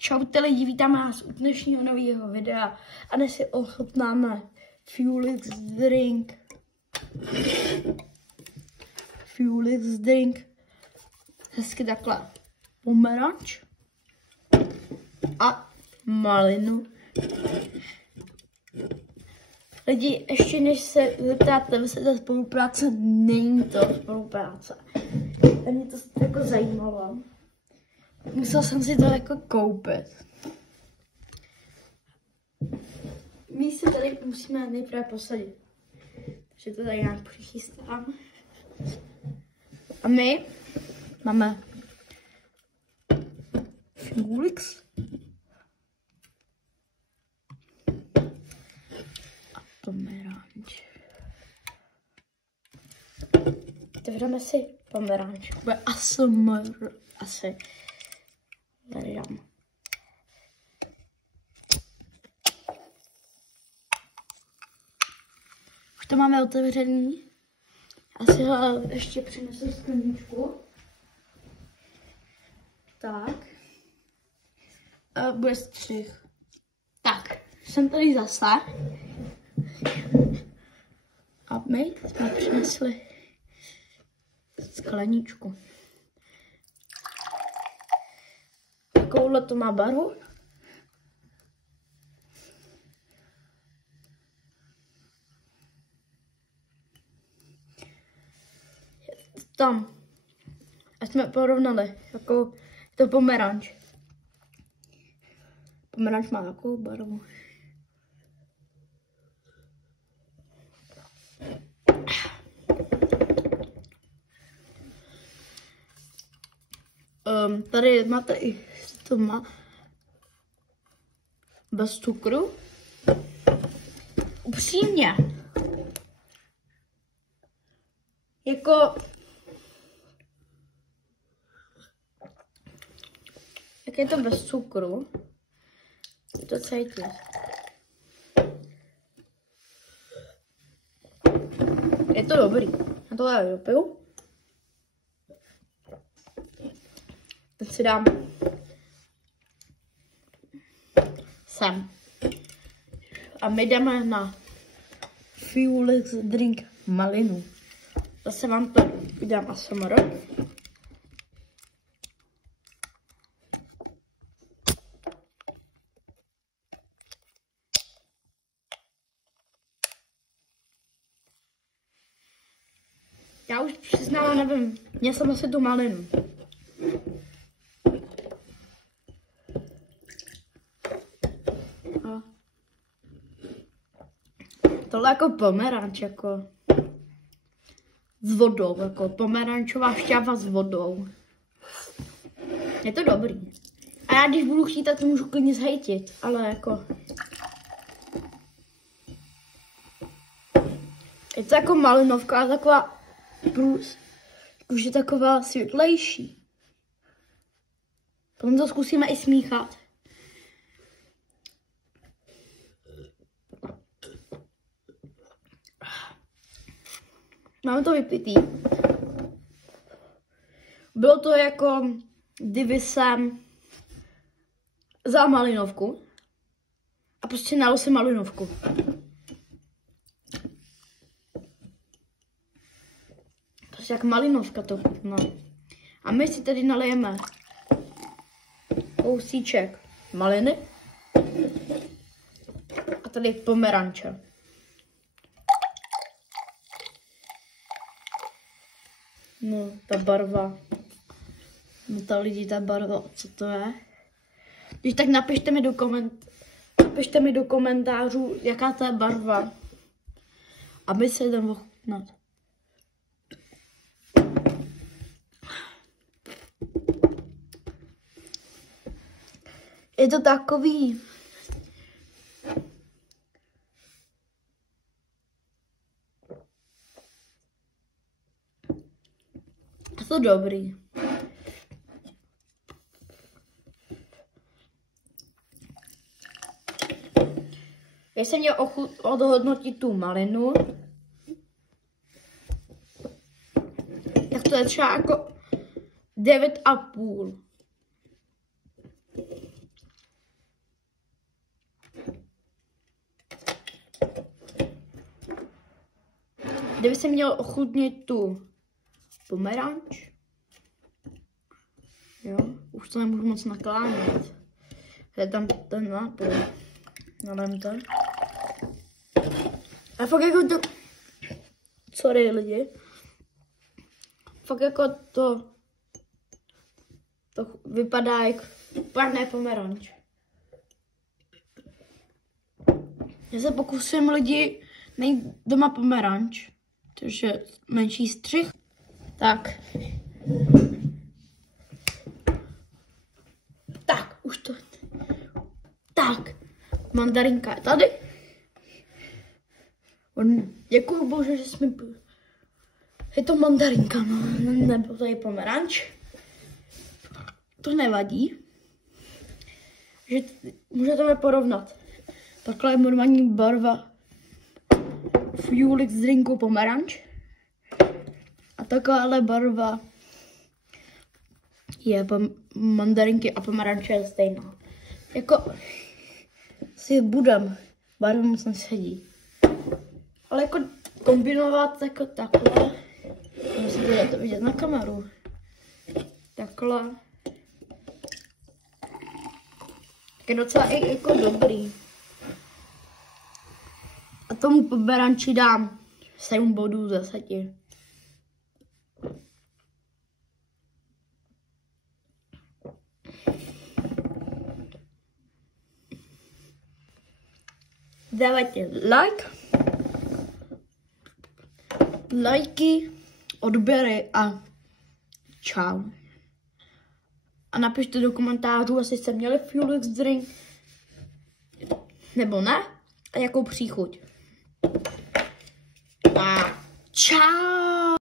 Čaute lidi, vítáme vás u dnešního nového videa a dnes si ochutnáme Fuelix drink. Hezky takhle pomeranč a malinu. Lidi, ještě než se zeptáte, jestli to spolupráce, není to spolupráce. A mě to jako zajímalo. Musel jsem si to jako koupit. My se tady musíme nejprve posadit. Takže to tady nějak přichystám. A my máme Fuelix a pomeranč. Otevřeme si pomeranč. Bude ASMR asi. Tady dám. Už to máme otevřený. Asi ho ještě přinesu skleničku. Tak. A bude střih. Tak, jsem tady zase. A my jsme přinesli skleničku. Takovouhle to má barvu. Tam. A jsme porovnali, jako to pomeranč. Pomeranč má takovou barvu. Tady máte i to má bez cukru. Upřímně. Jako jak je to bez cukru, je to cítit. Je to dobrý. Já to tady dopiju. Teď si dám sem. A my jdeme na Fuelix drink malinu. Zase vám to udělám ASMR. Já už přiznám, nevím, měl jsem asi tu malinu. A tohle jako pomeranč, jako s vodou, jako pomerančová šťáva s vodou. Je to dobrý. A já když budu chtít, tak to můžu klidně zhejtit, ale jako je to jako malinovka, taková už je taková světlejší. Potom to zkusíme i smíchat. Máme to vypitý. Bylo to jako, kdyby jsem vzal malinovku a prostě nalil si malinovku. Prostě jak malinovka to chutná. A my si tady nalijeme kousíček maliny a tady pomeranče. No, ta barva. No, ta lidi, ta barva, co to je? Když tak napište mi do komentářů, jaká to je barva. A my se jdeme ochutnat. Je to takový. Je to dobrý. Já jsem měl odhodnotit tu malinu. Tak to je třeba jako 9,5. kdyby si měl ochutnit tu pomeranč, jo, už to nemůžu moc naklánět. Je tam ten nápoj. Nalém to. A fakt jako to... Sorry lidi. Fakt jako to vypadá jak parné pomeranč. Já se pokusím lidi najít doma pomeranč, což je menší střih. Tak. Tak, už to. Tak, mandarinka je tady. Děkuju bože, že jsme... Je to mandarinka, no, nebo tady pomeranč. To nevadí. Že můžete porovnat. Takhle je normální barva Fuelix drinku pomeranč. A takováhle barva je mandarinky a pomeranče je stejná. Jako si budem, barva moc nesedí. Ale jako kombinovat jako takhle, musíte to vidět na kameru. Takhle. Je docela i jako dobrý. A tomu pomeranči dám 7 bodů ze 10. Dávajte lajky, odběry a čau. A napište do komentářů, jestli jste měli Fuelix drink nebo ne a jakou příchuť. A čau.